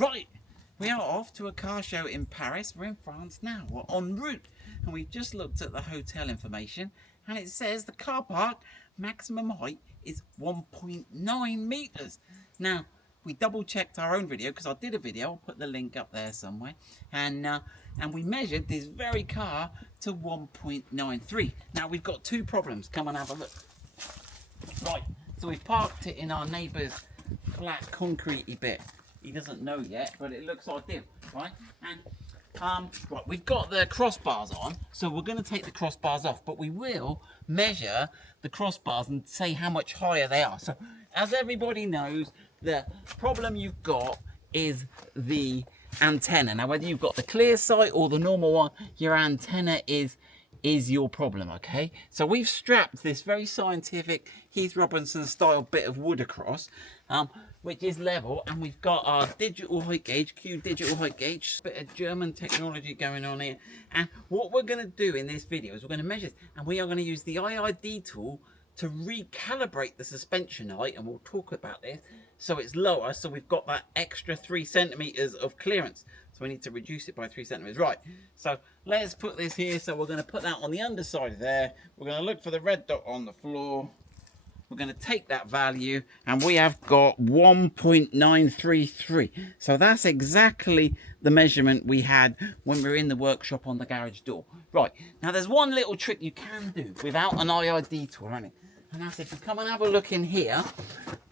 Right, we are off to a car show in Paris. We're in France now. We're en route, and we've just looked at the hotel information, and it says the car park maximum height is 1.9 meters. Now, we double checked our own video because I did a video. I'll put the link up there somewhere, and we measured this very car to 1.93. Now we've got two problems. Come and have a look. Right, so we've parked it in our neighbour's flat concretey bit. He doesn't know yet, but it looks ideal, right? And right, we've got the crossbars on, so we're going to take the crossbars off, but we will measure the crossbars and say how much higher they are. So, as everybody knows, the problem you've got is the antenna. Now, whether you've got the clear sight or the normal one, your antenna is your problem, okay? So we've strapped this very scientific Heath Robinson style bit of wood across, which is level, and we've got our digital height gauge, Q digital height gauge, bit of German technology going on here. And what we're going to do in this video is we're going to measure this, and we are going to use the IID tool to recalibrate the suspension height, and we'll talk about this, so it's lower, so we've got that extra 3 centimeters of clearance. So we need to reduce it by 3 centimeters. Right, so let's put this here. So we're going to put that on the underside there. We're going to look for the red dot on the floor. We're going to take that value, and we have got 1.933. So that's exactly the measurement we had when we were in the workshop on the garage door. Right, now there's one little trick you can do without an IID tool, right? And that's if you come and have a look in here,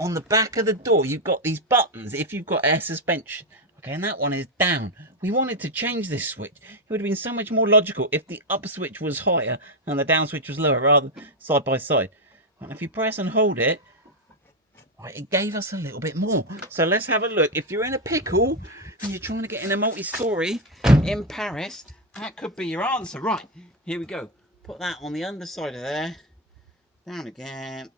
on the back of the door, you've got these buttons if you've got air suspension. Okay, and that one is down. We wanted to change this switch. It would have been so much more logical if the up switch was higher and the down switch was lower, rather than side by side. And if you press and hold it, right, it gave us a little bit more. So let's have a look. If you're in a pickle and you're trying to get in a multi-story in Paris, that could be your answer. Right, here we go. Put that on the underside of there. Down again.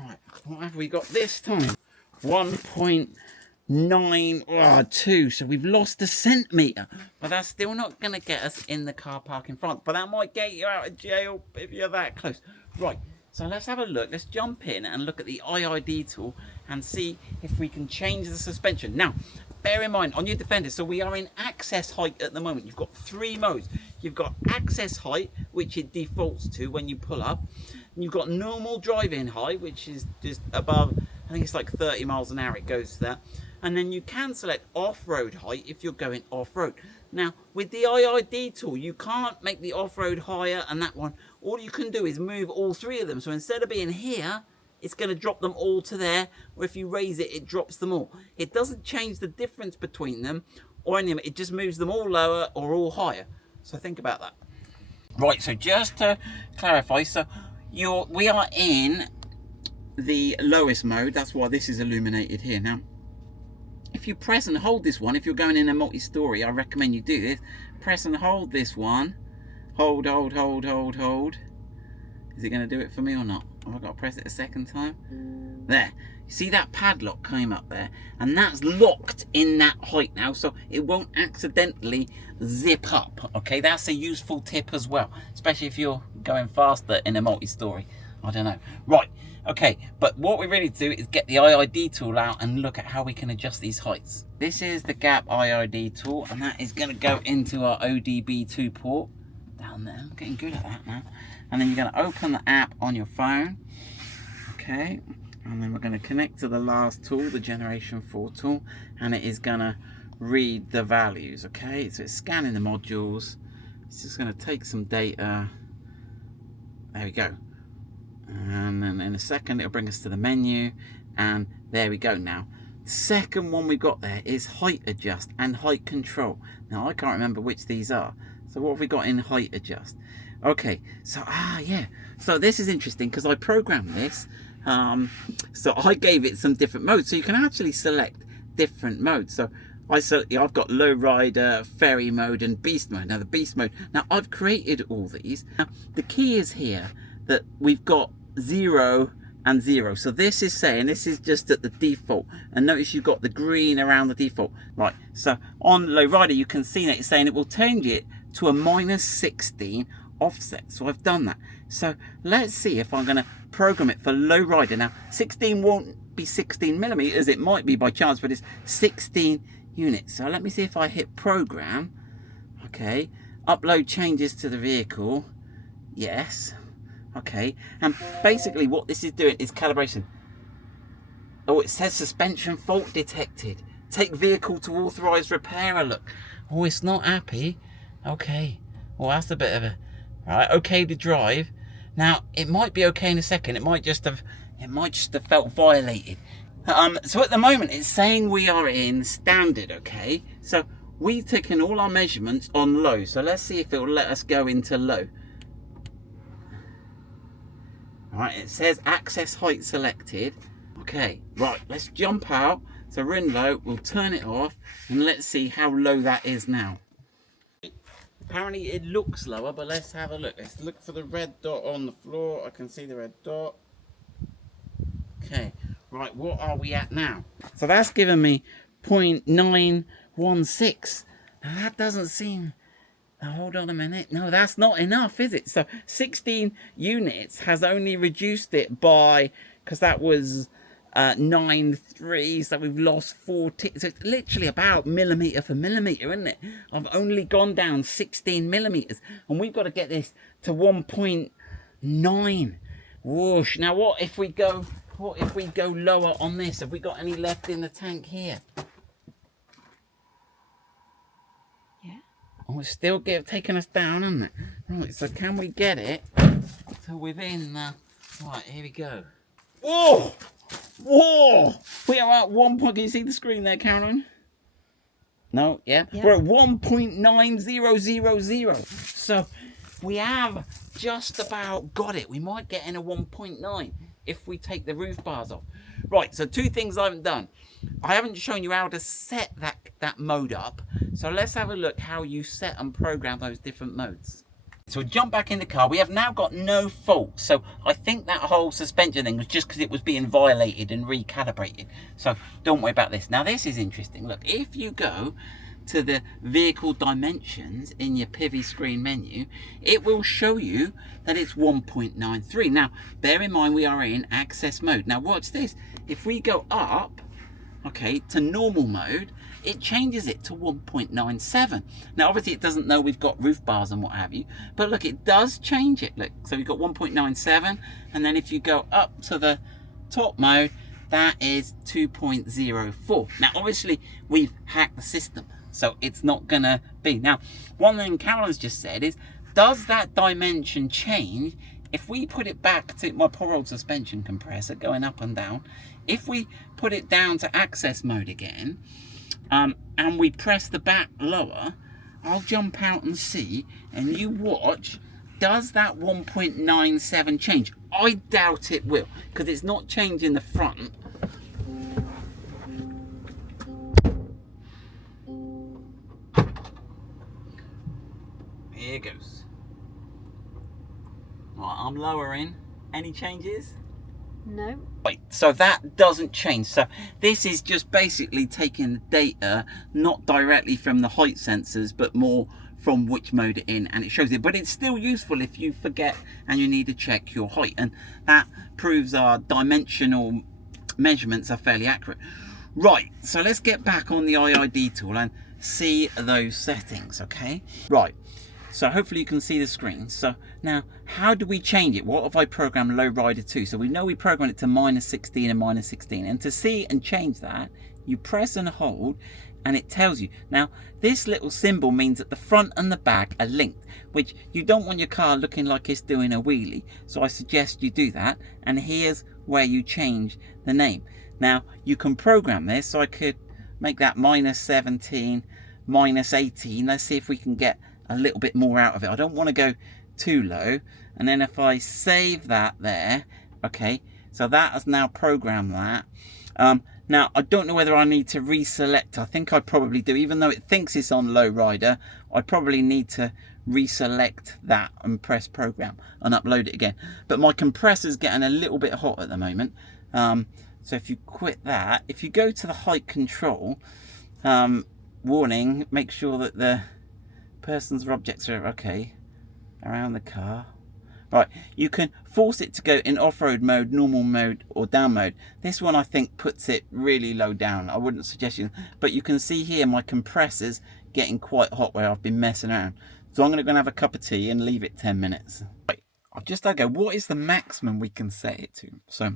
Right, what have we got this time? 1.992. So we've lost a centimetre. But that's still not going to get us in the car park in front. But that might get you out of jail if you're that close. Right, so let's have a look. Let's jump in and look at the IID tool and see if we can change the suspension. Now, bear in mind, on your Defender, so we are in access height at the moment. You've got 3 modes. You've got access height, which it defaults to when you pull up. And you've got normal drive-in height, which is just above, I think it's like 30 miles an hour it goes to that. And then you can select off-road height if you're going off-road. Now, with the IID tool, you can't make the off-road higher and that one. All you can do is move all 3 of them. So instead of being here, it's going to drop them all to there. Or if you raise it, it drops them all. It doesn't change the difference between them or anything. It just moves them all lower or all higher. So think about that. Right, so just to clarify, so we are in the lowest mode. That's why this is illuminated here. Now, if you press and hold this one, if you're going in a multi-story, I recommend you do this. Press and hold this one. Hold, hold, hold, hold, hold. Is it going to do it for me or not? Have I got to press it a second time? There. You see that padlock came up there? And that's locked in that height now, so it won't accidentally zip up. Okay, that's a useful tip as well, especially if you're going faster in a multi-story. I don't know. Right. Okay, but what we really do is get the IID tool out and look at how we can adjust these heights. This is the GAP IID tool, and that is going to go into our ODB2 port down there. I'm getting good at that now. And then you're going to open the app on your phone. Okay, and then we're going to connect to the last tool, the Generation 4 tool, and it is going to read the values. Okay, so it's scanning the modules. It's just going to take some data. There we go. And then in a second it'll bring us to the menu, and there we go. Now the second one we've got there is height adjust and height control. Now I can't remember which these are, so what have we got in height adjust? Okay, so yeah, so this is interesting because I programmed this, so I gave it some different modes, so you can actually select different modes. So I've got low rider, ferry mode, and beast mode. Now the beast mode, now I've created all these. Now the key is here that we've got 0 and 0. So this is saying this is just at the default, and notice you've got the green around the default. Right, so on low rider you can see that it's saying it will change it to a -16 offset. So I've done that. So let's see if I'm going to program it for low rider. Now 16 won't be 16 millimeters, it might be by chance, but it's 16 units. So let me see if I hit program. Okay, upload changes to the vehicle. Yes. Okay, and basically what this is doing is calibration. Oh, it says suspension fault detected. Take vehicle to authorized repairer. Look. Oh, it's not happy. Okay. Well, that's a bit of a... Right, okay to drive. Now, it might be okay in a second. It might just have felt violated. So at the moment, it's saying we are in standard, okay? So we've taken all our measurements on low. So let's see if it will let us go into low. Right, it says access height selected. Okay, right, let's jump out. So we're in low, we'll turn it off, and let's see how low that is now. Apparently it looks lower, but let's have a look. Let's look for the red dot on the floor. I can see the red dot. Okay, right, what are we at now? So that's given me 0.916. Now that doesn't seem... Now hold on a minute. No, that's not enough, is it? So 16 units has only reduced it by... Because that was 9.3, so we've lost 40. So it's literally about millimetre for millimetre, isn't it? I've only gone down 16 millimetres, and we've got to get this to 1.9. Whoosh. Now what if we go lower on this? Have we got any left in the tank here? Yeah. Oh, it's still taking us down, isn't it? Right, so can we get it to within right, here we go. Whoa! Whoa! We are at 1 point. Can you see the screen there, Caroline? No? Yeah? We're at 1.9000. So we have just about got it. We might get in a 1.9 if we take the roof bars off. Right, so two things I haven't done. I haven't shown you how to set that mode up. So let's have a look how you set and program those different modes. So we jump back in the car. We have now got no fault. So I think that whole suspension thing was just because it was being violated and recalibrated. So don't worry about this. Now this is interesting. Look, if you go to the vehicle dimensions in your Pivy screen menu, it will show you that it's 1.93. Now, bear in mind we are in access mode. Now watch this. If we go up, okay, to normal mode, it changes it to 1.97. Now obviously it doesn't know we've got roof bars and what have you, but look, it does change it. Look, so we've got 1.97, and then if you go up to the top mode, that is 2.04. Now obviously we've hacked the system, so it's not gonna be. Now one thing Caroline's just said is, does that dimension change if we put it back to my poor old suspension compressor going up and down? If we put it down to access mode again, and we press the back lower, I'll jump out and see, and you watch, does that 1.97 change? I doubt it will, because it's not changing the front. Here goes. Right, I'm lowering. Any changes? No. Right, so that doesn't change. So this is just basically taking the data not directly from the height sensors, but more from which mode it in, and it shows it. But it's still useful if you forget and you need to check your height, and that proves our dimensional measurements are fairly accurate. Right, so let's get back on the IID tool and see those settings. Okay, right, so hopefully you can see the screen. So now, how do we change it? What have I programmed low rider to? So we know we programmed it to -16 and -16, and to see and change that, you press and hold, and it tells you. Now this little symbol means that the front and the back are linked, which you don't want your car looking like it's doing a wheelie, so I suggest you do that. And here's where you change the name. Now you can program this, so I could make that -17, -18. Let's see if we can get a little bit more out of it. I don't want to go too low. And then if I save that there, okay, so that has now programmed that. Now I don't know whether I need to reselect. I think I probably do, even though it thinks it's on low rider. I probably need to reselect that and press program and upload it again. But my compressor's getting a little bit hot at the moment. So if you quit that, if you go to the height control, warning, make sure that the persons or objects are okay. around the car. Right, you can force it to go in off-road mode, normal mode, or down mode. This one I think puts it really low down. I wouldn't suggest you, but you can see here my compressor's getting quite hot where I've been messing around. So I'm going to go and have a cup of tea and leave it 10 minutes. Right, I've just got to go, what is the maximum we can set it to? So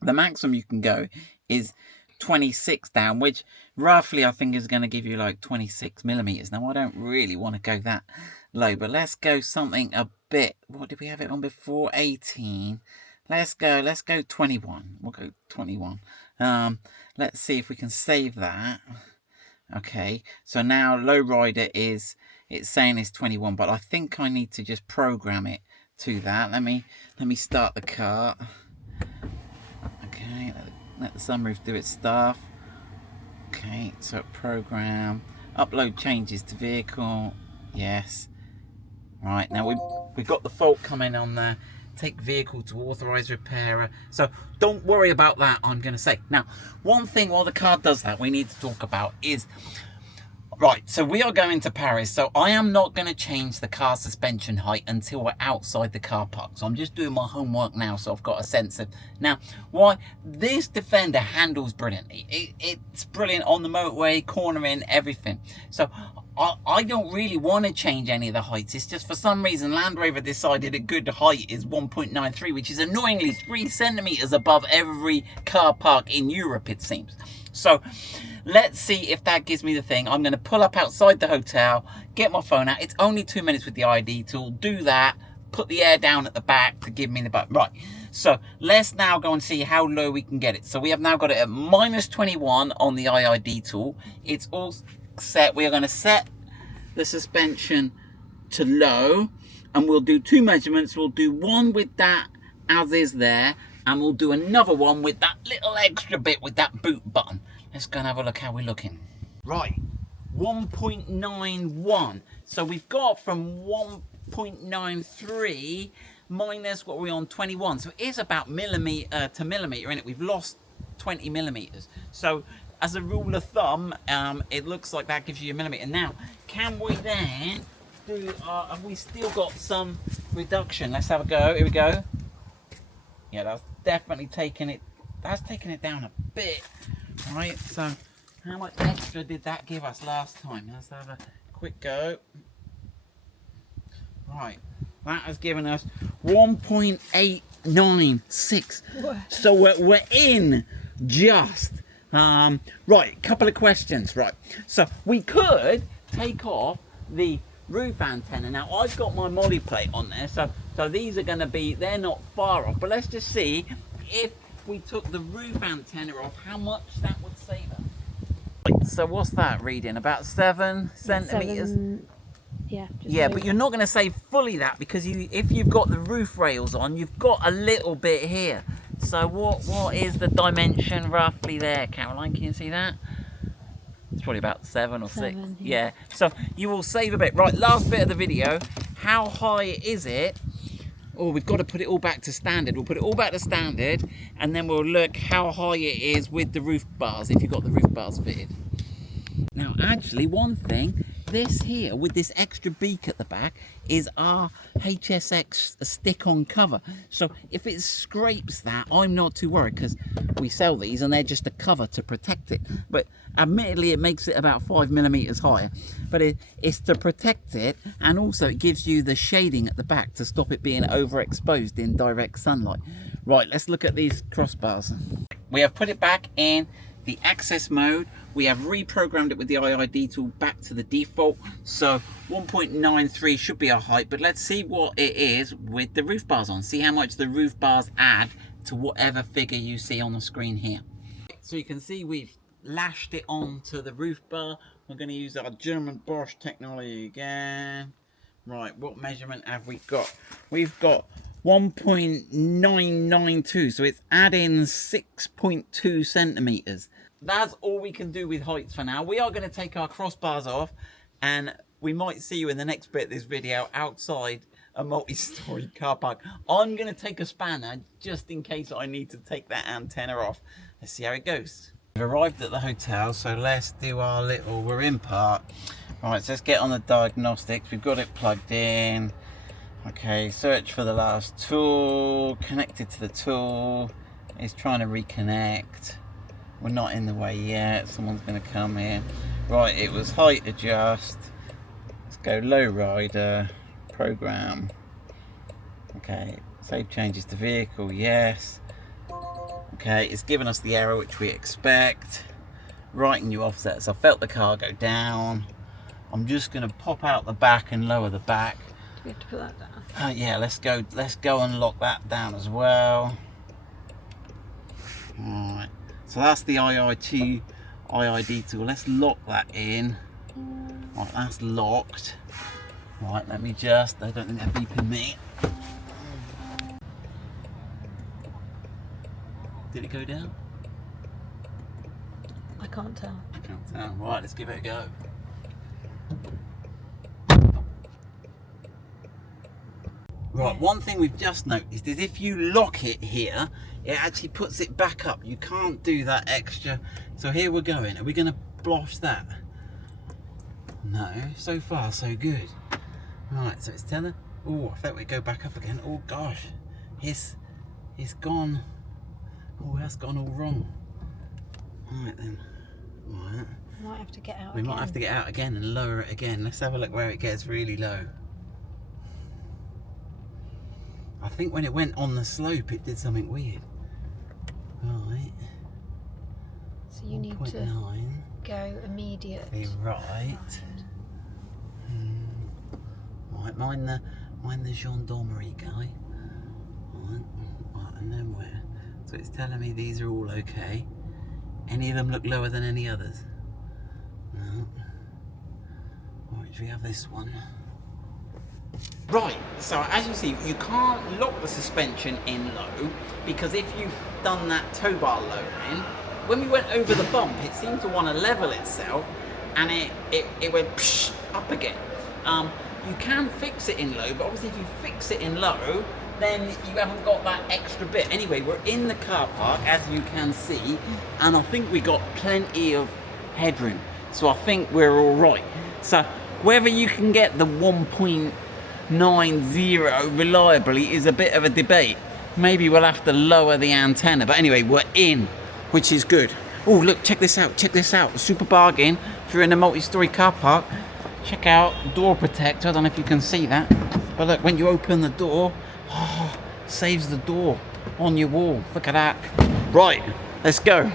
the maximum you can go is 26 down, which roughly I think is going to give you like 26 millimeters. Now I don't really want to go that low, but let's go something a bit, what did we have it on before? 18. Let's go 21. We'll go 21. Let's see if we can save that. Okay, so now lowrider is, it's saying it's 21, but I think I need to just program it to that. Let me start the car. Okay, let the sunroof do its stuff. Okay, so program, upload changes to vehicle. Yes. Right, now we've got the fault coming on there. Take vehicle to authorized repairer. So don't worry about that, I'm going to say. Now, one thing while the car does that we need to talk about is, right, so we are going to Paris. So I am not going to change the car suspension height until we're outside the car park. So I'm just doing my homework now, so I've got a sense of... Now, why this Defender handles brilliantly. It's brilliant on the motorway, cornering, everything. So I don't really want to change any of the heights. It's just for some reason Land Rover decided a good height is 1.93, which is annoyingly 3 centimeters above every car park in Europe, it seems. So let's see if that gives me the thing. I'm going to pull up outside the hotel, get my phone out. It's only 2 minutes with the ID tool. Do that. Put the air down at the back to give me the button. Right. So let's now go and see how low we can get it. So we have now got it at -21 on the IID tool. It's all set. We are going to set the suspension to low, and we'll do 2 measurements. We'll do one with that as is there, and we'll do another one with that little extra bit with that boot button. Let's go and have a look how we're looking. Right, 1.91. So we've got from 1.93 minus what we're on 21. So it is about millimeter to millimeter in it. We've lost 20 millimeters. So as a rule of thumb, it looks like that gives you a millimeter. Now, can we then do, have we still got some reduction? Let's have a go. Here we go. Yeah, that's definitely taking it, that's taking it down a bit. Right, so how much extra did that give us last time? Let's have a quick go. Right, that has given us 1.896. So we're in just. Right, couple of questions. Right, so we could take off the roof antenna. Now I've got my molly plate on there, so these are going to be, they're not far off, but let's just see if we took the roof antenna off, how much that would save us. Right, so what's that reading? About 7 centimeters? Yeah, but you're not going to save fully that, because if you've got the roof rails on, you've got a little bit here. So what is the dimension roughly there, Caroline? Can you see that? It's probably about 7 or 6. Yeah. So you will save a bit. Right, last bit of the video. How high is it? Oh, we've got to put it all back to standard. We'll put it all back to standard, and then we'll look how high it is with the roof bars, if you've got the roof bars fitted. Now, actually, one thing, this here, with this extra beak at the back, is our HSX stick-on cover. So if it scrapes that, I'm not too worried, because we sell these and they're just a cover to protect it. But admittedly, it makes it about 5 millimeters higher. But it's to protect it, and also it gives you the shading at the back to stop it being overexposed in direct sunlight. Right, let's look at these crossbars. We have put it back in the access mode. We have reprogrammed it with the IID tool back to the default. So 1.93 should be our height, but let's see what it is with the roof bars on. See how much the roof bars add to whatever figure you see on the screen here. So you can see we've lashed it onto the roof bar. We're going to use our German Bosch technology again. Right, what measurement have we got? We've got 1.992, so it's adding 6.2 centimeters. That's all we can do with heights for now. We are going to take our crossbars off, and we might see you in the next bit of this video outside a multi-story car park. I'm going to take a spanner just in case I need to take that antenna off. Let's see how it goes. We've arrived at the hotel, so let's do our little, we're in park. Alright, so let's get on the diagnostics. We've got it plugged in. Okay, search for the last tool, connected to the tool. It's trying to reconnect. We're not in the way yet. Someone's going to come here. Right, it was height adjust. Let's go low rider, program. Okay, save changes to vehicle, yes. Okay, it's given us the error which we expect. Writing new offsets. I felt the car go down. I'm just going to pop out the back and lower the back. Do we have to put that down? Yeah, let's go and lock that down as well. Alright, so that's the hight IID tool. Let's lock that in. Right, that's locked. Right, let me just, I don't think they're beeping me. Did it go down? I can't tell. I can't tell. Right, let's give it a go. Right, one thing we've just noticed is if you lock it here, it actually puts it back up. You can't do that extra. So here we're going. Are we going to blosh that? No, so far so good. Right, so it's telling. Oh, I thought we'd go back up again. Oh gosh, it's gone. Oh, that's gone all wrong. Right then. Right. We might have to get out We again. might have to get out again and lower it again. Let's have a look where it gets really low. I think when it went on the slope, it did something weird. Right. So you need 1.9. to go immediate. Be right. Right, mind the gendarmerie guy. Right, and then where? So it's telling me these are all okay. Any of them look lower than any others? No. Right, do we have this one? Right, so as you see, you can't lock the suspension in low, because if you've done that tow bar lowering, when we went over the bump, it seemed to want to level itself, and it went psh, up again. You can fix it in low, but obviously if you fix it in low, then you haven't got that extra bit. Anyway, we're in the car park, as you can see, and I think we got plenty of headroom, so I think we're all right. So whether you can get the 1.90 reliably is a bit of a debate. Maybe we'll have to lower the antenna, but anyway, we're in, which is good. Oh, look, check this out, super bargain. If you're in a multi-story car park, check out door protector. I don't know if you can see that, but look, when you open the door, saves the door on your wall. Look at that. Right, let's go.